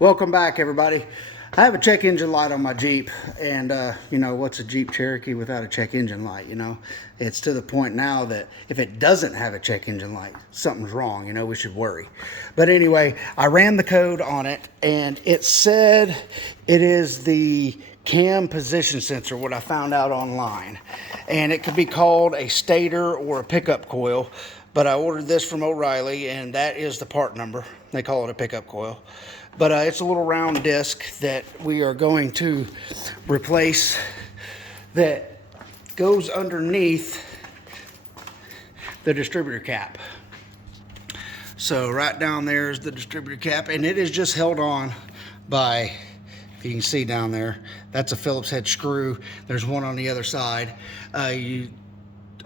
Welcome back, everybody. I have a check engine light on my Jeep, and you know, what's a Jeep Cherokee without a check engine light? You know, it's to the point now that if it doesn't have a check engine light, something's wrong. You know, we should worry. But anyway, I ran the code on it, and it said it is the cam position sensor, what I found out online, and it could be called a stator or a pickup coil. But I ordered this from O'Reilly, and that is the part number. They call it a pickup coil. But it's a little round disc that we are going to replace that goes underneath the distributor cap. So right down there is the distributor cap, and it is just held on by, if you can see down there, that's a Phillips head screw. There's one on the other side. You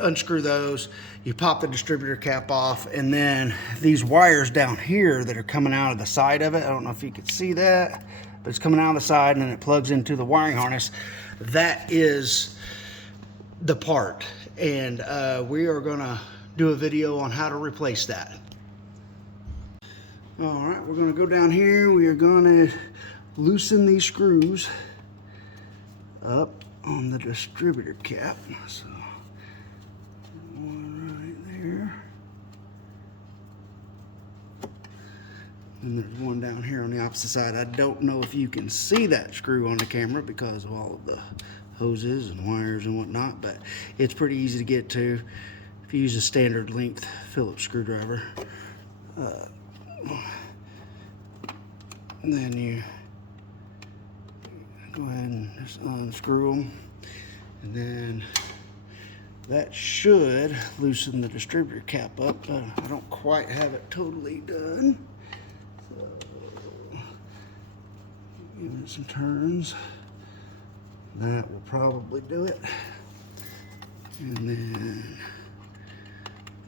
unscrew those, you pop the distributor cap off, and then these wires down here that are coming out of the side of it, I don't know if you can see that, but it's coming out of the side and then it plugs into the wiring harness. That is the part, and we are gonna do a video on how to replace that. All right, we're gonna go down here. We are gonna loosen these screws up on the distributor cap. So and there's one down here on the opposite side. I don't know if you can see that screw on the camera because of all of the hoses and wires and whatnot, but it's pretty easy to get to if you use a standard length Phillips screwdriver. And then you go ahead and just unscrew them, and then that should loosen the distributor cap up, but I don't quite have it totally done. So, give it some turns. That will probably do it. And then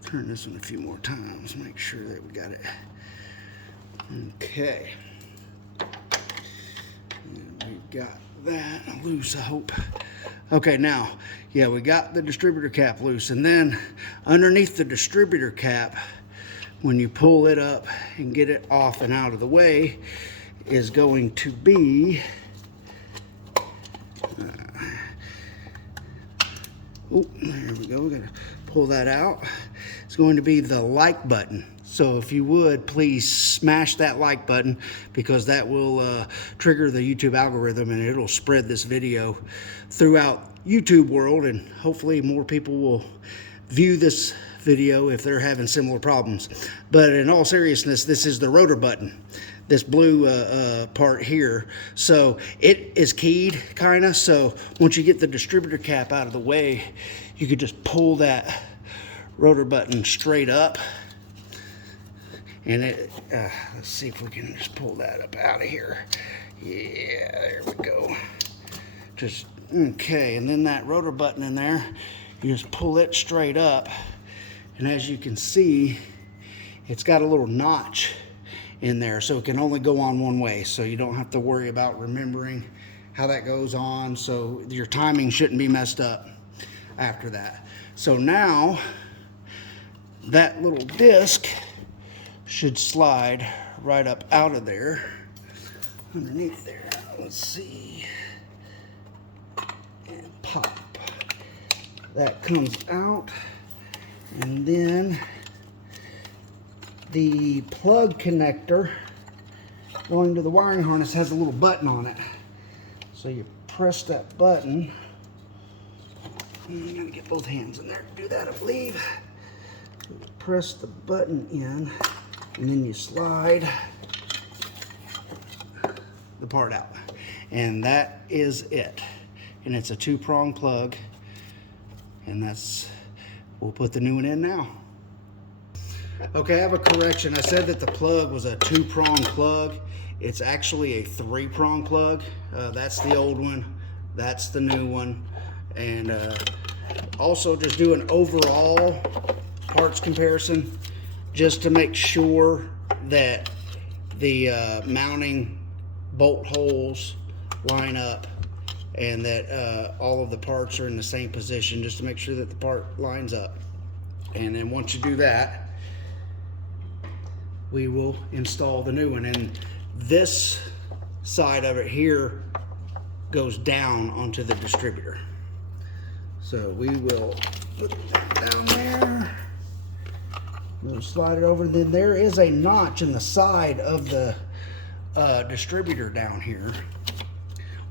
turn this one a few more times, make sure that we got it. Okay. And we got that loose, I hope. Okay, now, yeah, we got the distributor cap loose, and then underneath the distributor cap, when you pull it up and get it off and out of the way, is going to be, oh, there we go, we gotta pull that out. It's going to be the like button. So if you would, please smash that like button, because that will trigger the YouTube algorithm, and it'll spread this video throughout YouTube world, and hopefully more people will view this video if they're having similar problems. But in all seriousness, this is the rotor button, this blue part here. So it is keyed, kind of. So once you get the distributor cap out of the way, you could just pull that rotor button straight up. And it, let's see if we can just pull that up out of here. Yeah, there we go. Just, okay, and then that rotor button in there, you just pull it straight up. And as you can see, it's got a little notch in there, so it can only go on one way. So you don't have to worry about remembering how that goes on. So your timing shouldn't be messed up after that. So now, that little disc should slide right up out of there, underneath there. Let's see, and pop. That comes out, and then the plug connector going to the wiring harness has a little button on it. So you press that button, and you gotta get both hands in there to do that, I believe. So press the button in, and then you slide the part out, and that is it. And it's a 2-prong plug, and that's, we'll put the new one in now. Okay, I have a correction. I said that the plug was a 2-prong plug. It's actually a 3-prong plug. That's the old one, that's the new one. And also just do an overall parts comparison, just to make sure that the mounting bolt holes line up, and that all of the parts are in the same position, just to make sure that the part lines up. And then once you do that, we will install the new one. And this side of it here goes down onto the distributor. So we will put that down there. We'll slide it over. Then there is a notch in the side of the distributor down here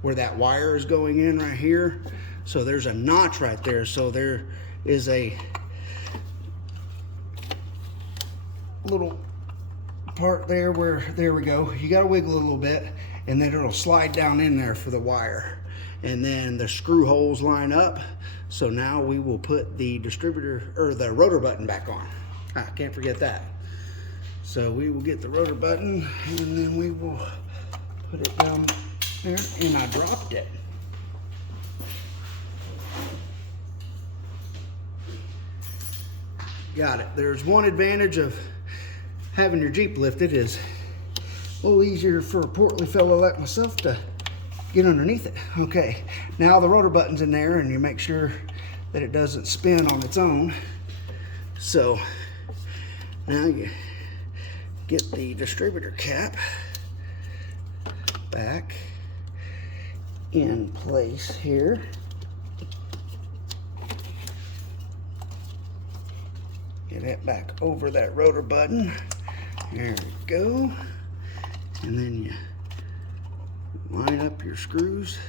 where that wire is going in right here. So there's a notch right there. So there is a little part there where, there we go. You got to wiggle a little bit, and then it'll slide down in there for the wire. And then the screw holes line up. So now we will put the distributor, or the rotor button, back on. I can't forget that. So we will get the rotor button, and then we will put it down there. And I dropped it. Got it. There's one advantage of having your Jeep lifted, is a little easier for a portly fellow like myself to get underneath it. Okay, now the rotor button's in there, and you make sure that it doesn't spin on its own. So now you get the distributor cap back in place here. Get it back over that rotor button. There we go. And then you line up your screws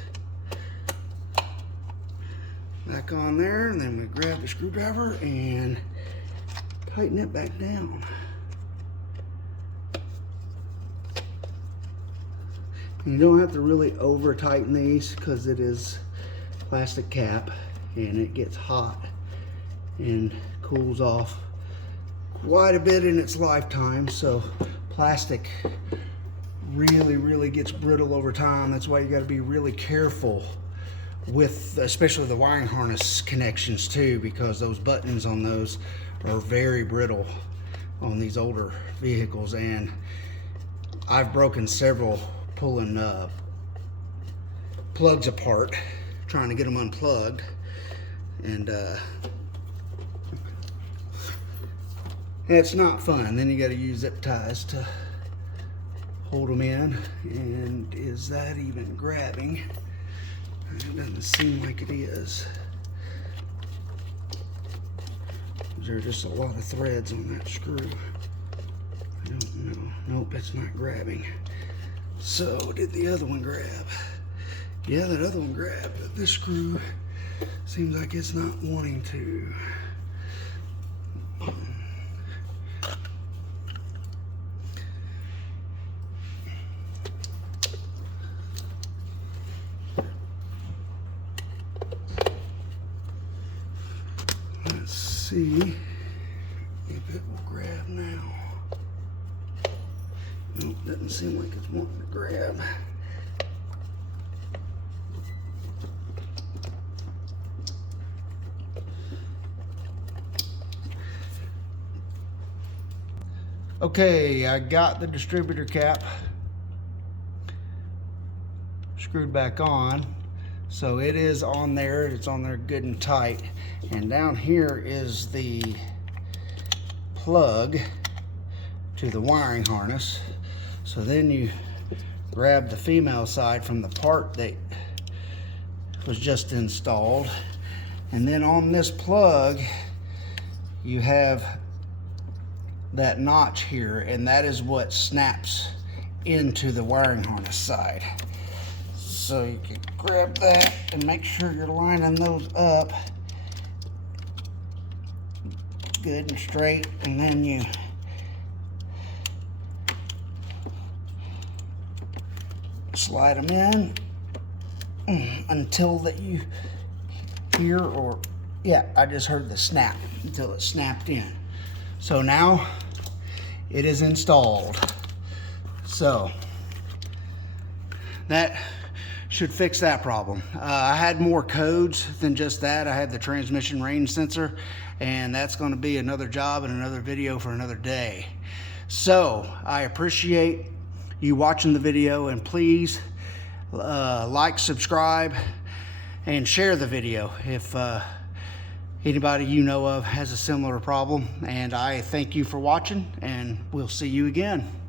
back on there, and then we grab the screwdriver and tighten it back down. And you don't have to really over tighten these because it is plastic cap and it gets hot and cools off quite a bit in its lifetime. So plastic really gets brittle over time. That's why you got to be really careful with, especially the wiring harness connections too, because those buttons on those are very brittle on these older vehicles. And I've broken several pulling plugs apart trying to get them unplugged, and it's not fun. Then you got to use zip ties to hold them in. And is that even grabbing? It doesn't seem like it is. There's just a lot of threads on that screw. I don't know. Nope, it's not grabbing. So did the other one grab? Yeah, that other one grabbed, but this screw seems like it's not wanting to. Let's see if it will grab now. Nope, doesn't seem like it's wanting to grab. Okay, I got the distributor cap screwed back on. So it is on there. It's on there good and tight. And down here is the plug to the wiring harness. So then you grab the female side from the part that was just installed. And then on this plug, you have that notch here, and that is what snaps into the wiring harness side. So you can grab that and make sure you're lining those up good and straight, and then you slide them in until that you hear, or yeah, I just heard the snap until it snapped in. So now it is installed. So that should fix that problem. I had more codes than just that. I had the transmission range sensor, and that's going to be another job and another video for another day. So I appreciate you watching the video, and please like, subscribe, and share the video if anybody you know of has a similar problem. And I thank you for watching, and we'll see you again.